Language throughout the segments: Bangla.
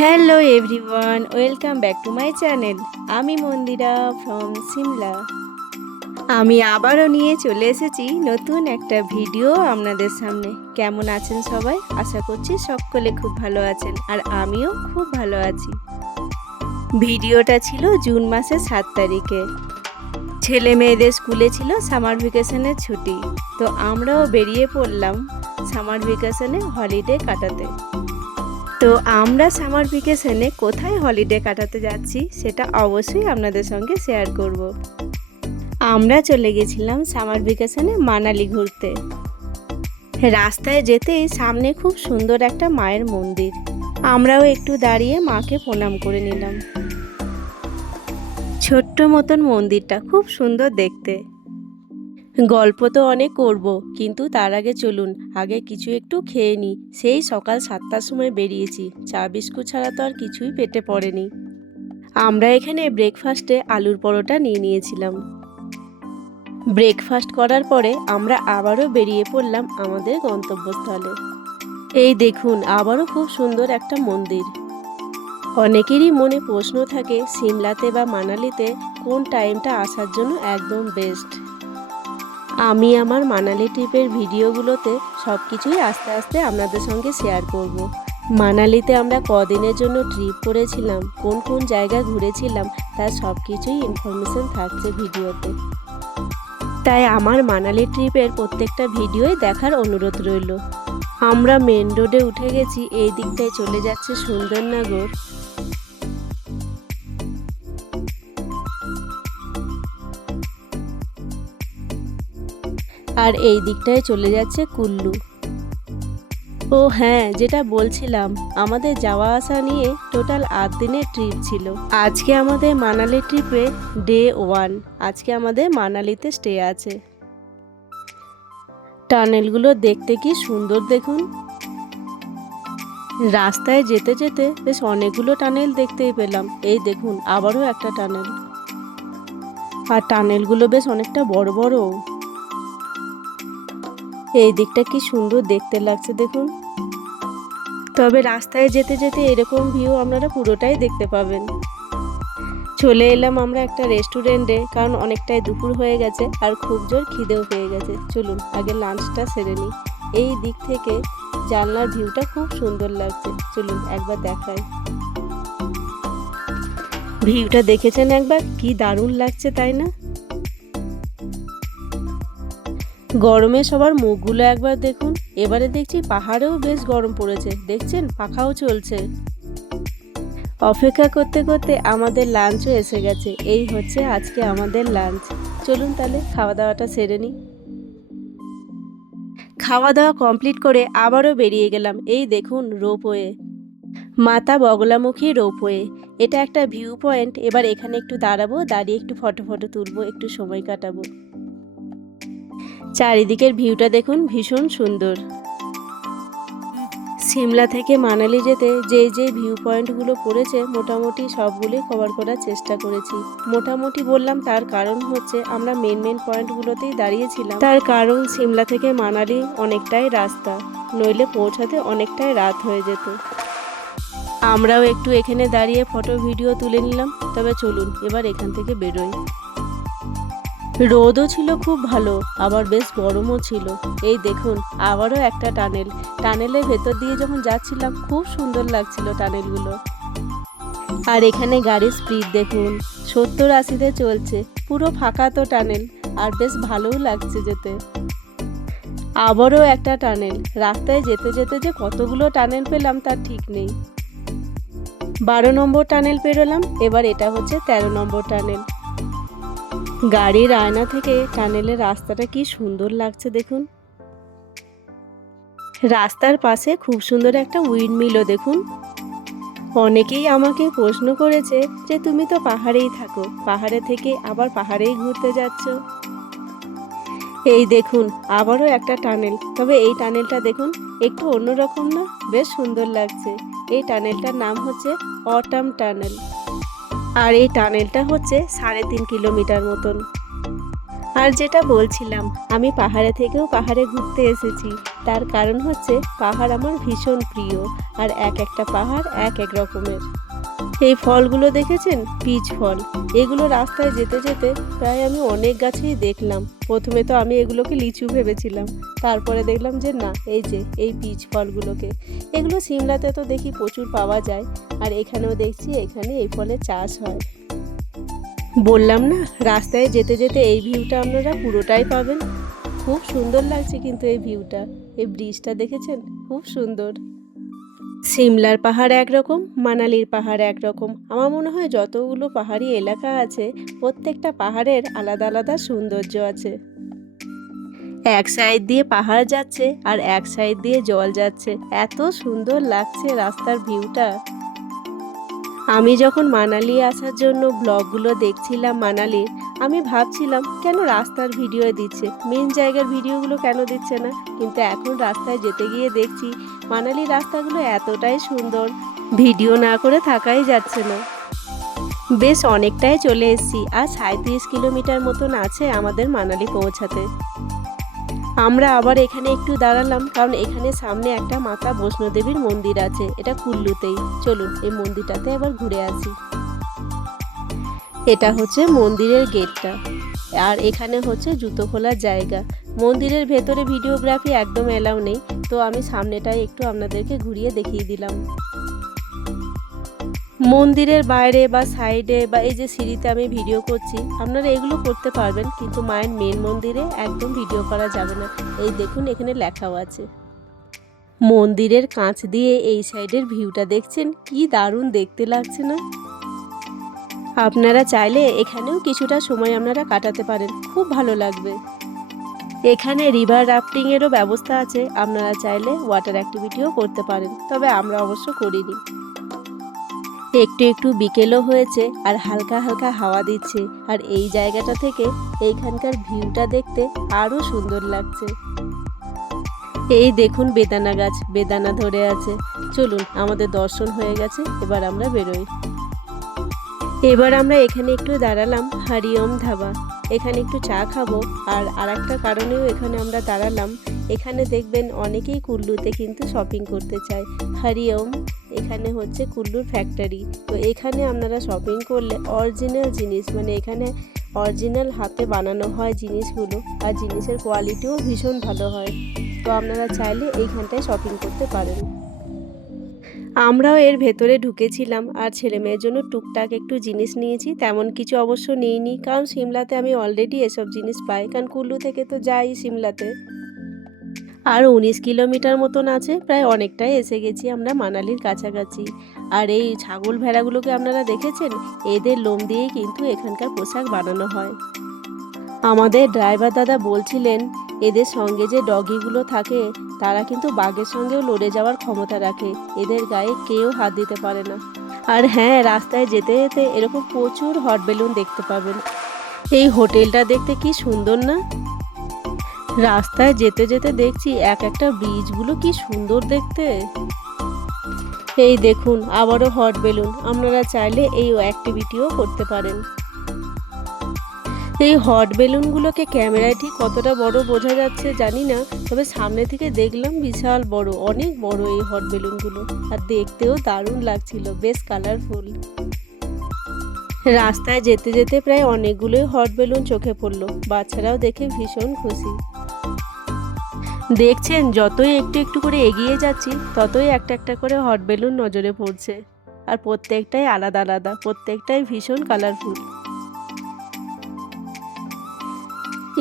Hello everyone, welcome back to my channel. আমি মন্দিরা ফ্রম সিমলা। আমি আবারও নিয়ে চলে এসেছি নতুন একটা ভিডিও আপনাদের সামনে। কেমন আছেন সবাই? আশা করছি সকলে খুব ভালো আছেন, আর আমিও খুব ভালো আছি। ভিডিওটা ছিল জুন মাসের 7 তারিখে। ছেলে মেয়েদের স্কুলে ছিল সামার ভ্যাকেশনের ছুটি, তো আমরাও বেরিয়ে পড়লাম সামার ভ্যাকেশনে হলিডে কাটাতে। তো আমরা সামার ভ্যাকেশনে কোথায় হলিডে কাটাতে যাচ্ছি সেটা অবশ্যই আপনাদের সঙ্গে শেয়ার করব। আমরা চলে গেছিলাম সামার ভ্যাকেশনে মানালি ঘুরতে। রাস্তায় যেতেই সামনে খুব সুন্দর একটা মায়ের মন্দির। আমরাও একটু দাঁড়িয়ে মাকে প্রণাম করে নিলাম। ছোট্ট মতন মন্দিরটা খুব সুন্দর দেখতে। গল্প তো অনেক করব, কিন্তু তার আগে চলুন আগে কিছু একটু খেয়ে নিই। সেই সকাল 7টার সময় বেরিয়েছি, চা বিস্কুট ছাড়া তো আর কিছুই পেটে পড়েনি। আমরা এখানে ব্রেকফাস্টে আলুর পরোটা নিয়ে নিয়েছিলাম। ব্রেকফাস্ট করার পরে আমরা আবারও বেরিয়ে পড়লাম আমাদের গন্তব্যস্থলে। এই দেখুন, আবারও খুব সুন্দর একটা মন্দির। অনেকেরই মনে প্রশ্ন থাকে সিমলাতে বা মানালিতে কোন টাইমটা আসার জন্য একদম বেস্ট। আমি আমার মানালি ট্রিপের ভিডিওগুলোতে সব কিছুই আস্তে আস্তে আপনাদের সঙ্গে শেয়ার করব। মানালিতে আমরা কদিনের জন্য ট্রিপ করেছিলাম, কোন কোন জায়গা ঘুরেছিলাম, তার সব কিছুই ইনফরমেশন থাকছে ভিডিওতে। তাই আমার মানালি ট্রিপের প্রত্যেকটা ভিডিওই দেখার অনুরোধ রইল। আমরা মেন রোডে উঠে গেছি, এই দিকটায় চলে যাচ্ছে সুন্দরনগর। আর এই দিকটায় চলে যাচ্ছে কুল্লু। ও হ্যাঁ, যেটা বলছিলাম, আমাদের যাওয়া আসা নিয়ে টোটাল 8 দিনের ট্রিপ ছিল। আজকে আমাদের মানালি ট্রিপে ডে 1। আজকে আমাদের মানালিতে স্টে আছে। টানেলগুলো দেখতে কি সুন্দর দেখুন। রাস্তায় যেতে যেতে বেশ অনেকগুলো টানেল দেখতেই পেলাম। এই দেখুন আবারও একটা টানেল, আর টানেলগুলো বেশ অনেকটা বড় বড়। এই দিকটা কি সুন্দর দেখতে লাগছে দেখুন। তবে রাস্তায় যেতে যেতে এরকম ভিউ আপনারা পুরোটাই দেখতে পাবেন। চলে এলাম আমরা একটা রেস্টুরেন্টে, কারণ অনেকটাই দুপুর হয়ে গেছে আর খুব জোর খিদেও পেয়ে গেছে। চলুন আগে লাঞ্চটা সেরে নিই। এই দিক থেকে জানলার ভিউটা খুব সুন্দর লাগছে, চলুন একবার দেখাই। ভিউটা দেখেছেন একবার, কি দারুণ লাগছে তাই না? গরমে সবার মুখগুলো একবার দেখুন। এবারে দেখছি পাহাড়েও বেশ গরম পড়েছে, দেখছেন পাখাও চলছে। অপেক্ষা করতে করতে আমাদের লাঞ্চও এসে গেছে। এই হচ্ছে আজকে আমাদের লাঞ্চ। চলুন তাহলে খাওয়া দাওয়াটা সেরে নিই। খাওয়া দাওয়া কমপ্লিট করে আবারও বেরিয়ে গেলাম। এই দেখুন রোপওয়ে, মাতা বগলামুখী রোপওয়ে। এটা একটা ভিউ পয়েন্ট। এবার এখানে একটু দাঁড়াবো, দাঁড়িয়ে একটু ফটো তুলবো, একটু সময় কাটাবো। চারিদিকের ভিউটা দেখুন, ভীষণ সুন্দর। সিমলা থেকে মানালি যেতে যে ভিউ পয়েন্টগুলো পড়েছে মোটামুটি সবগুলোই কভার করার চেষ্টা করেছি। মোটামুটি বললাম, তার কারণ হচ্ছে আমরা মেন পয়েন্টগুলোতেই দাঁড়িয়েছিলাম। তার কারণ সিমলা থেকে মানালি অনেকটাই রাস্তা, নইলে পৌঁছাতে অনেকটাই রাত হয়ে যেত। আমরাও একটু এখানে দাঁড়িয়ে ফটো ভিডিও তুলে নিলাম। তবে চলুন এবার এখান থেকে বেরোই। রোদও ছিল খুব ভালো, আবার বেশ গরমও ছিল। এই দেখুন আবারও একটা টানেল। টানেলের ভেতর দিয়ে যখন যাচ্ছিলাম খুব সুন্দর লাগছিল টানেলগুলো। আর এখানে গাড়ির স্পিড দেখুন, 70-80-তে চলছে। পুরো ফাঁকা তো টানেল, আর বেশ ভালোও লাগছে যেতে। আবারও একটা টানেল। রাস্তায় যেতে যেতে যে কতগুলো টানেল পেলাম তার ঠিক নেই। 12 নম্বর টানেল পেরোলাম, এবার এটা হচ্ছে 13 নম্বর টানেল। গাড়ির আয়না থেকে টানেলের রাস্তাটা কি সুন্দর লাগছে দেখুন। রাস্তার পাশে খুব সুন্দর একটা উইন্ডমিলও দেখুন। অনেকেই আমাকে প্রশ্ন করেছে যে তুমি তো পাহাড়েই থাকো, পাহাড়ে থেকে আবার পাহাড়েই ঘুরতে যাচ্ছ। এই দেখুন আবারও একটা টানেল। তবে এই টানেলটা দেখুন একটু অন্যরকম না, বেশ সুন্দর লাগছে। এই টানেলটার নাম হচ্ছে অটাম টানেল, আর এই টানেলটা হচ্ছে 3.5 কিলোমিটার মতন। আর যেটা বলছিলাম, আমি পাহাড়ে থেকেও পাহাড়ে ঘুরতে এসেছি, তার কারণ হচ্ছে পাহাড় আমার ভীষণ প্রিয়, আর এক একটা পাহাড় এক এক রকমের। এই ফলগুলো দেখেছেন, পিচ ফল। এগুলো রাস্তায় যেতে যেতে প্রায় আমি অনেক গাছেই দেখলাম। প্রথমে তো আমি এগুলোকে লিচু ভেবেছিলাম, তারপরে দেখলাম যে না, এই যে এই পিচ ফলগুলোকে। এগুলো সিমলাতে তো দেখি প্রচুর পাওয়া যায়, আর এখানেও দেখছি এখানে এই ফলের চাষ হয়। বললাম না, রাস্তায় যেতে যেতে এই ভিউটা আপনারা পুরোটাই পাবেন। খুব সুন্দর লাগছে কিন্তু এই ভিউটা। এই ব্রিজটা দেখেছেন, খুব সুন্দর। সিমলার পাহাড় একরকম, মানালির পাহাড় একরকম। আমার মনে হয় যতগুলো পাহাড়ি এলাকা আছে প্রত্যেকটা পাহাড়ের আলাদা আলাদা সৌন্দর্য আছে। এক সাইড দিয়ে পাহাড় যাচ্ছে আর এক সাইড দিয়ে জল যাচ্ছে, এত সুন্দর লাগছে রাস্তার ভিউটা। আমি যখন মানালি আসার জন্য ব্লগগুলো দেখছিলাম মানালির, আমি ভাবছিলাম কেন রাস্তার ভিডিও দিচ্ছে, মেন জায়গার ভিডিওগুলো কেন দিচ্ছে না। কিন্তু এখন রাস্তায় যেতে গিয়ে দেখছি মানালির রাস্তাগুলো এতটাই সুন্দর, ভিডিও না করে থাকাই যাচ্ছে না। বেশ অনেকটাই চলে এসেছি, আর 37 কিলোমিটার মতন আছে আমাদের মানালি পৌঁছাতে। আমরা আবার এখানে একটু দাঁড়ালাম, কারণ এখানে সামনে একটা মাতা বৈষ্ণোদেবীর মন্দির আছে, এটা কুল্লুতেই। চলুন এই মন্দিরটাতে এবার ঘুরে আসি। এটা হচ্ছে মন্দিরের গেটটা, আর এখানে হচ্ছে জুতো খোলার জায়গা। মন্দিরের ভেতরে ভিডিওগ্রাফি একদম এলাও নেই, তো আমি সামনেটাই একটু আপনাদেরকে ঘুরিয়ে দেখিয়ে দিলাম। মন্দিরের বাইরে বা সাইডে বা এই যে সিঁড়িতে আমি ভিডিও করছি, আপনারা এগুলো করতে পারবেন, কিন্তু মায়ের মেন মন্দিরে একদম ভিডিও করা যাবে না। এই দেখুন এখানে লেখাও আছে। মন্দিরের কাঁচ দিয়ে এই সাইডের ভিউটা দেখছেন, কি দারুণ দেখতে লাগছে না? আপনারা চাইলে এখানেও কিছুটা সময় আপনারা কাটাতে পারেন, খুব ভালো লাগবে। এখানে রিভার রাফটিংয়েরও ব্যবস্থা আছে, আপনারা চাইলে ওয়াটার অ্যাক্টিভিটিও করতে পারেন, তবে আমরা অবশ্য করিনি। একটু একটু বিকেলও হয়েছে আর হালকা হালকা হাওয়া দিচ্ছে, আর এই জায়গাটা থেকে এইখানকার ভিউটা দেখতে আরও সুন্দর লাগছে। এই দেখুন বেদানা গাছ, বেদানা ধরে আছে। চলুন, আমাদের দর্শন হয়ে গেছে, এবার আমরা বেরোই। এবার আমরা এখানে একটু দাঁড়ালাম, হরিওম ধাবা। এখানে একটু চা খাবো, আর একটা কারণেও এখানে আমরা দাঁড়ালাম। এখানে দেখবেন অনেকেই কুল্লুতে কিন্তু শপিং করতে চায়। হরিওম এখানে হচ্ছে কুল্লুর ফ্যাক্টরি, তো এখানে আপনারা শপিং করলে অরিজিনাল জিনিস, মানে এখানে অরিজিনাল হাতে বানানো হয় জিনিসগুলো, আর জিনিসের কোয়ালিটিও ভীষণ ভালো হয়। তো আপনারা চাইলে এইখানটায় শপিং করতে পারেন। আমরাও এর ভেতরে ঢুকেছিলাম, আর ছেলে মেয়ের জন্য টুকটাক একটু জিনিস নিয়েছি, তেমন কিছু অবশ্য নিইনি, কারণ সিমলাতে আমি অলরেডি এসব জিনিস পাই, কারণ কুল্লু থেকে তো যাই সিমলাতে। আর 19 কিলোমিটার মতন আছে, প্রায় অনেকটাই এসে গেছি আমরা মানালির কাছাকাছি। আর এই ছাগল ভেড়াগুলোকে আপনারা দেখেছেন, এদের লোম দিয়েই কিন্তু এখানকার পোশাক বানানো হয়। আমাদের ড্রাইভার দাদা বলছিলেন এদের সঙ্গে যে ডগিগুলো থাকে তারা কিন্তু বাঘের সঙ্গেও লড়ে যাওয়ার ক্ষমতা রাখে, এদের গায়ে কেউ হাত দিতে পারে না। আর হ্যাঁ, রাস্তায় যেতে যেতে এরকম প্রচুর হট বেলুন দেখতে পাবেন। এই হোটেলটা দেখতে কি সুন্দর না? রাস্তায় যেতে যেতে দেখছি এক একটা ব্রিজগুলো কি সুন্দর দেখতে। এই দেখুন আবারও হট বেলুন, আপনারা চাইলে এই অ্যাক্টিভিটিও করতে পারেন। এই হট বেলুনগুলোকে ক্যামেরায় ঠিক কতটা বড় বোঝা যাচ্ছে জানি না, তবে সামনে থেকে দেখলাম বিশাল বড়, অনেক বড় এই হট বেলুনগুলো, আর দেখতেও দারুণ লাগছিল, বেশ কালারফুল। রাস্তায় যেতে যেতে প্রায় অনেকগুলোই হট বেলুন চোখে পড়লো, বাচ্চারাও দেখে ভীষণ খুশি। দেখছেন যতই একটু একটু করে এগিয়ে যাচ্ছি ততই একটা একটা করে হট বেলুন নজরে পড়ছে, আর প্রত্যেকটাই আলাদা আলাদা, প্রত্যেকটাই ভীষণ কালারফুল।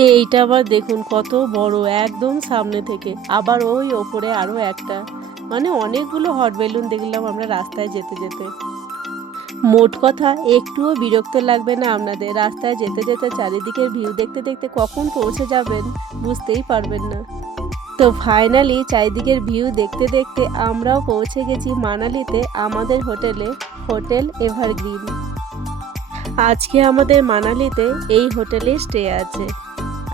এইটা আবার দেখুন কত বড়, একদম সামনে থেকে, আবার ওই ওপরে আরও একটা, মানে অনেকগুলো হট বেলুন দেখলাম আমরা রাস্তায় যেতে যেতে। মোট কথা একটুও বিরক্ত লাগবে না আপনাদের, রাস্তায় যেতে যেতে চারিদিকের ভিউ দেখতে দেখতে কখন পৌঁছে যাবেন বুঝতেই পারবেন না। তো ফাইনালি চারিদিকের ভিউ দেখতে দেখতে আমরাও পৌঁছে গেছি মানালিতে, আমাদের হোটেলে, হোটেল এভারগ্রিন। আজকে আমাদের মানালিতে এই হোটেলে স্টে আছে,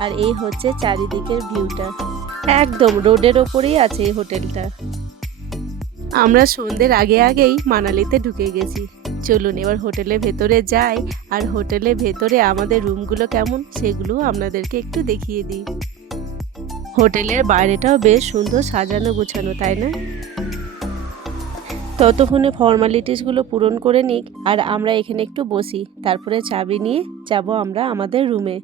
আর এই হচ্ছে চারিদিকের ভিউটা, একদম রোডের ওপরেই আছে এই হোটেলটা। আমরা সন্ধ্যের আগে আগেই মানালিতে ঢুকে গেছি। চলুন এবার হোটেলের ভেতরে যাই, আর হোটেলের ভেতরে আমাদের রুমগুলো কেমন সেগুলো আপনাদেরকে একটু দেখিয়ে দিই। হোটেলের বাইরেটাও বেশ সুন্দর সাজানো গোছানো, তাই না? ততক্ষণে ফর্মালিটিসগুলো পূরণ করে নিক আর আমরা এখানে একটু বসি, তারপরে চাবি নিয়ে যাব আমরা আমাদের রুমে।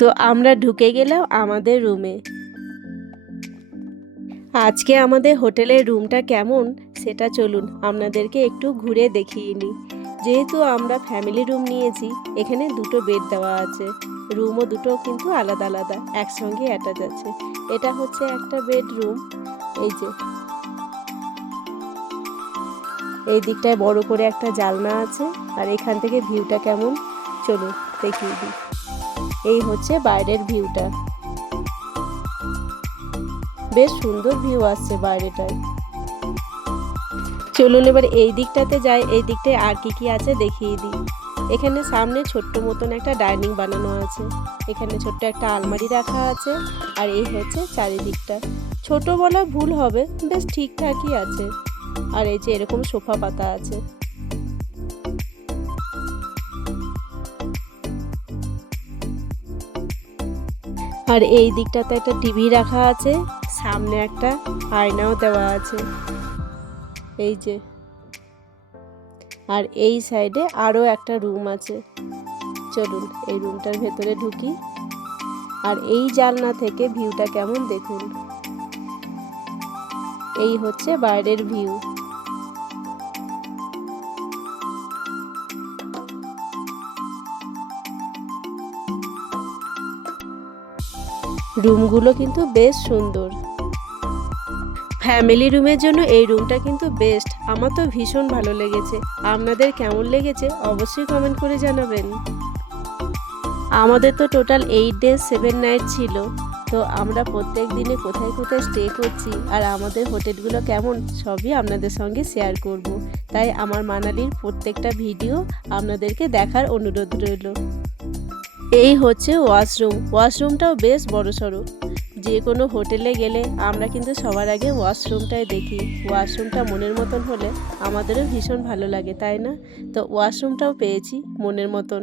তো আমরা ঢুকে গেলাম আমাদের রুমে। আজকে আমাদের হোটেলের রুমটা কেমন সেটা চলুন আপনাদেরকে একটু ঘুরে দেখিয়ে নিই। যেহেতু আমরা ফ্যামিলি রুম নিয়েছি, এখানে দুটো বেড দেওয়া আছে। রুমও দুটো কিন্তু আলাদা আলাদা, একসঙ্গে অ্যাটাচ আছে। এটা হচ্ছে একটা বেডরুম। এই যে এই দিকটায় বড় করে একটা জানলা আছে, আর এখান থেকে ভিউটা কেমন চলুন দেখিয়ে দিই। এই হচ্ছে বাইরের ভিউটা, বেশ সুন্দর ভিউ আসছে বাইরেটায়। চলুন এবার এই দিকটাতে যাই, এই দিকটায় আর কি আছে দেখিয়ে দিই। এখানে সামনে ছোট্ট মতন একটা ডাইনিং বানানো আছে, এখানে ছোট্ট একটা আলমারি রাখা আছে, আর এই হচ্ছে চারিদিকটা। ছোট বলা ভুল হবে, বেশ ঠিকঠাকই আছে। আর এই যে এরকম সোফা পাতা আছে। আর এই দিকটাতে একটা টিভি রাখা আছে, সামনে একটা আয়নাও দেওয়া আছে এই যে। আর এই সাইডে আরও একটা রুম আছে। চলুন এই রুমটার ভেতরে ঢুকি। আর এই জানলা থেকে ভিউটা কেমন দেখুন। এই হচ্ছে বাইরের ভিউ। রুমগুলো কিন্তু বেশ সুন্দর। ফ্যামিলি রুমের জন্য এই রুমটা কিন্তু বেস্ট। আমার তো ভীষণ ভালো লেগেছে। আপনাদের কেমন লেগেছে অবশ্যই কমেন্ট করে জানাবেন। আমাদের তো টোটাল 8 ডেজ 7 নাইট ছিল। তো আমরা প্রত্যেক দিনে কোথায় কোথায় স্টে করছি আর আমাদের হোটেলগুলো কেমন সবই আপনাদের সঙ্গে শেয়ার করব। তাই আমার মানালির প্রত্যেকটা ভিডিও আপনাদেরকে দেখার অনুরোধ রইল। এই হচ্ছে ওয়াশরুমটাও বেশ বড়সড়। যে কোনো হোটেলে গেলে আমরা কিন্তু সবার আগে ওয়াশরুমটাই দেখি। ওয়াশরুমটা মনের মতন হলে আমাদেরও ভীষণ ভালো লাগে, তাই না? তো ওয়াশরুমটাও পেয়েছি মনের মতন,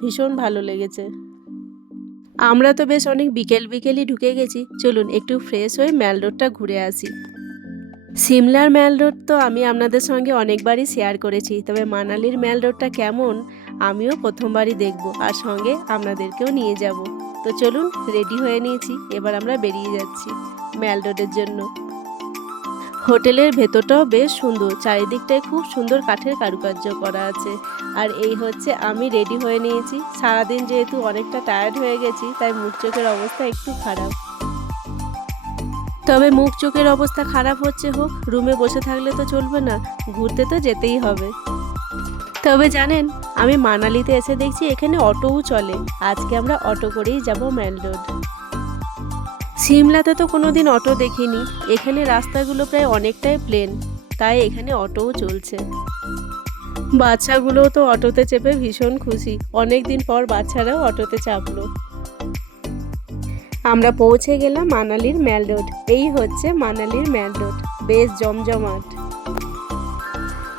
ভীষণ ভালো লেগেছে। আমরা তো বেশ অনেক বিকেলই ঢুকে গেছি। চলুন একটু ফ্রেশ হয়ে ম্যাল রোডটা ঘুরে আসি। সিমলার ম্যাল রোড তো আমি আপনাদের সঙ্গে অনেকবারই শেয়ার করেছি, তবে মানালির ম্যাল রোডটা কেমন আমিও প্রথমবারই দেখব, আর সঙ্গে আপনাদেরকেও নিয়ে যাব। তো চলুন রেডি হয়ে নিয়েছি, এবার আমরা বেরিয়ে যাচ্ছি ম্যাল রোডের জন্য। হোটেলের ভেতরটাও বেশ সুন্দর, চারিদিকটায় খুব সুন্দর কাঠের কারুকার্য করা আছে। আর এই হচ্ছে আমি রেডি হয়ে নিয়েছি। সারাদিন যেহেতু অনেকটা টায়ার্ড হয়ে গেছি, তাই মুখ চোখের অবস্থা একটু খারাপ। তবে মুখ চোখের অবস্থা খারাপ হচ্ছে হোক, রুমে বসে থাকলে তো চলবে না, ঘুরতে তো যেতেই হবে। তবে জানেন, আমি মানালিতে এসে দেখছি এখানে অটোও চলে। আজকে আমরা অটো করেই যাব ম্যাল রোড। সিমলাতে তো কোনোদিন অটো দেখিনি। এখানে রাস্তাগুলো প্রায় অনেকটাই প্লেন, তাই এখানে অটোও চলছে। বাচ্চাগুলোও তো অটোতে চেপে ভীষণ খুশি, অনেক দিন পর বাচ্চারাও অটোতে চাপলো। আমরা পৌঁছে গেলাম মানালির ম্যাল রোড। এই হচ্ছে মানালির ম্যাল রোড, বেশ জমজমাট।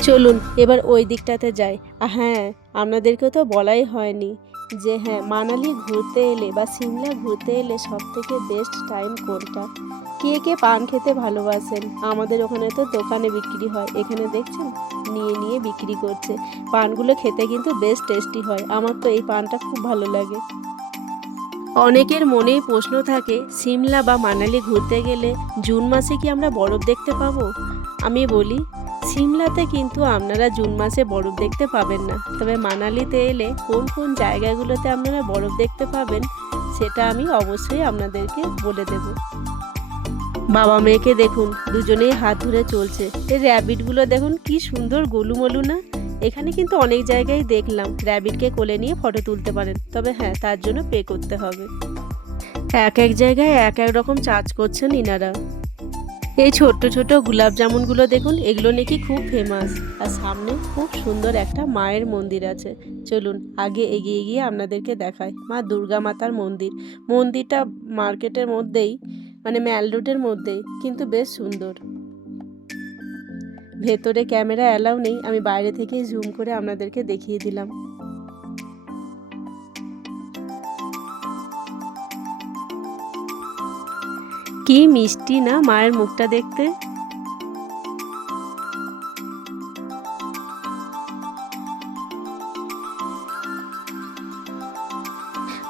চলুন এবার ওই দিকটাতে যাই। হ্যাঁ, আপনাদেরকে তো বলাই হয়নি যে হ্যাঁ, মানালি ঘুরতে এলে বা সিমলা ঘুরতে এলে সবথেকে বেস্ট টাইম কোনটা। কে কে পান খেতে ভালোবাসেন? আমাদের ওখানে তো দোকানে বিক্রি হয়, এখানে দেখছেন নিয়ে নিয়ে বিক্রি করছে। পানগুলো খেতে কিন্তু বেশ টেস্টি হয়, আমার তো এই পানটা খুব ভালো লাগে। অনেকের মনেই প্রশ্ন থাকে, সিমলা বা মানালি ঘুরতে গেলে জুন মাসে কি আমরা বরফ দেখতে পাবো? আমি বলি, সিমলাতে কিন্তু আপনারা জুন মাসে বরফ দেখতে পাবেন না, তবে মানালিতে এলে কোন কোন জায়গাগুলোতে আপনারা বরফ দেখতে পাবেন সেটা আমি অবশ্যই আপনাদেরকে বলে দেব। বাবা মেয়েকে দেখুন, দুজনেই হাত ধরে চলছে। এই র্যাবিটগুলো দেখুন কি সুন্দর গোলুমলু না? এখানে কিন্তু অনেক জায়গায় দেখলাম র্যাবিটকে কোলে নিয়ে ফটো তুলতে পারেন, তবে হ্যাঁ, তার জন্য পে করতে হবে। এক এক জায়গায় এক এক রকম চার্জ করছেন ইনারা। এই ছোট্ট ছোট্ট গোলাপ জামুনগুলো দেখুন, এগুলো নাকি খুব ফেমাস। আর সামনে খুব সুন্দর একটা মায়ের মন্দির আছে। চলুন আগে এগিয়ে গিয়ে আপনাদেরকে দেখাই মা দুর্গা মাতার মন্দির। মন্দিরটা মার্কেটের মধ্যেই, মানে ম্যাল রোডের মধ্যেই, কিন্তু বেশ সুন্দর। ভেতরে ক্যামেরা অ্যালাউ নেই, আমি বাইরে থেকেই জুম করে আপনাদেরকে দেখিয়ে দিলাম। কি মিষ্টি না মায়ের মুখটা দেখতে।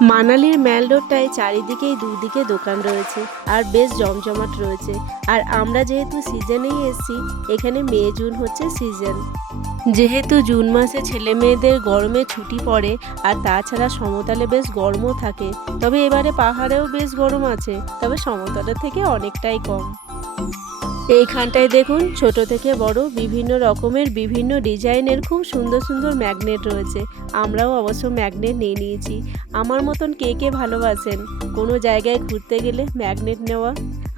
মানালির ম্যাল রোডটায় চারিদিকেই দুদিকে দোকান রয়েছে আর বেশ জমজমাট রয়েছে। আর আমরা যেহেতু সিজনেই এসেছি, এখানে মে জুন হচ্ছে সিজন। যেহেতু জুন মাসে ছেলে মেয়েদের গরমে ছুটি পড়ে আর তাছাড়া সমতলে বেশ গরমও থাকে। তবে এবারে পাহাড়েও বেশ গরম আছে, তবে সমতলের থেকে অনেকটাই কম। এইখানটায় দেখুন ছোট থেকে বড় বিভিন্ন রকমের বিভিন্ন ডিজাইনের খুব সুন্দর সুন্দর ম্যাগনেট রয়েছে। আমরাও অবশ্য ম্যাগনেট নিয়ে নিয়েছি। আমার মতন কে কে ভালোবাসেন কোনো জায়গায় ঘুরতে গেলে ম্যাগনেট নেওয়া?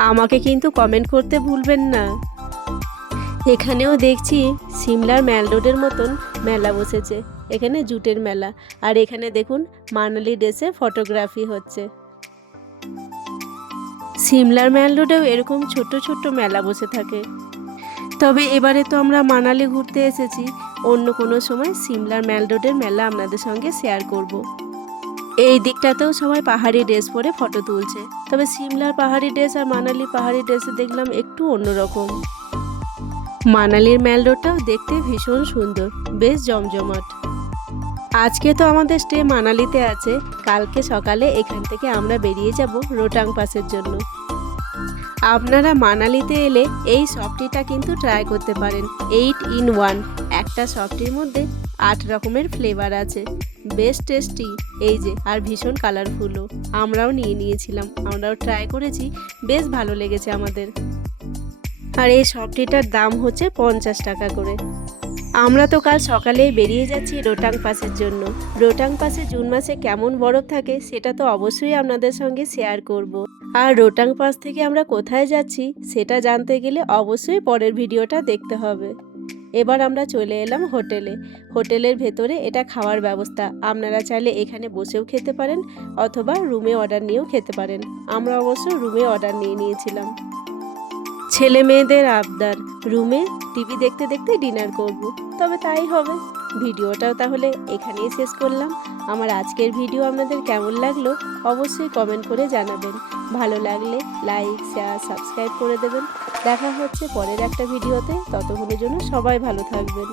আমাকে কিন্তু কমেন্ট করতে ভুলবেন না। এখানেও দেখছি সিমলার ম্যাল রোডের মতন মেলা বসেছে। এখানে জুটের মেলা। আর এখানে দেখুন মানালি ড্রেসে ফটোগ্রাফি হচ্ছে। সিমলার ম্যাল রোডেও এরকম ছোট ছোট মেলা বসে থাকে। তবে এবারে তো আমরা মানালি ঘুরতে এসেছি, অন্য কোনো সময় সিমলার ম্যাল রোডের মেলা আপনাদের সঙ্গে শেয়ার করব। এই দিকটাতেও সবাই পাহাড়ি ড্রেস পরে ফটো তুলছে। তবে সিমলার পাহাড়ি ড্রেস আর মানালির পাহাড়ি ড্রেসে দেখলাম একটু অন্যরকম। মানালির ম্যাল রোডটাও দেখতে ভীষণ সুন্দর, বেশ জমজমাট। আজকে তো আমাদের স্টে মানালিতে আছে। কালকে সকালে এখান থেকে আমরা বেরিয়ে যাব রোটাং পাসের জন্য। আপনারা মানালিতে এলে এই সফটিটা কিন্তু ট্রাই করতে পারেন। 8 in 1 একটা সফটির মধ্যে 8 রকমের ফ্লেভার আছে, বেশ টেস্টি। এই যে আর ভীষণ কালারফুলও। আমরাও নিয়ে নিয়েছিলাম, আমরাও ট্রাই করেছি, বেশ ভালো লেগেছে আমাদের। আর এই সফটিটার দাম হচ্ছে 50 টাকা করে। আমরা তো কাল সকালেই বেরিয়ে যাচ্ছি রোটাং পাসের জন্য। রোটাং পাসে জুন মাসে কেমন বরফ থাকে সেটা তো অবশ্যই আপনাদের সঙ্গে শেয়ার করব। আর রোটাং পাস থেকে আমরা কোথায় যাচ্ছি সেটা জানতে গেলে অবশ্যই পরের ভিডিওটা দেখতে হবে। এবার আমরা চলে এলাম হোটেলে। হোটেলের ভেতরে এটা খাওয়ার ব্যবস্থা। আপনারা চাইলে এখানে বসেও খেতে পারেন অথবা রুমে অর্ডার নিয়েও খেতে পারেন। আমরা অবশ্য রুমে অর্ডার নিয়ে নিয়েছিলাম। ছেলে মেয়েদের আবদার, রুমে টিভি দেখতে দেখতে ডিনার করব। তবে তাই হবে। ভিডিওটাও তাহলে এখানেই শেষ করলাম। আমার আজকের ভিডিও আপনাদের কেমন লাগলো অবশ্যই কমেন্ট করে জানাবেন। ভালো লাগলে লাইক শেয়ার সাবস্ক্রাইব করে দেবেন। দেখা হচ্ছে পরের একটা ভিডিওতে। ততক্ষণের জন্য সবাই ভালো থাকবেন।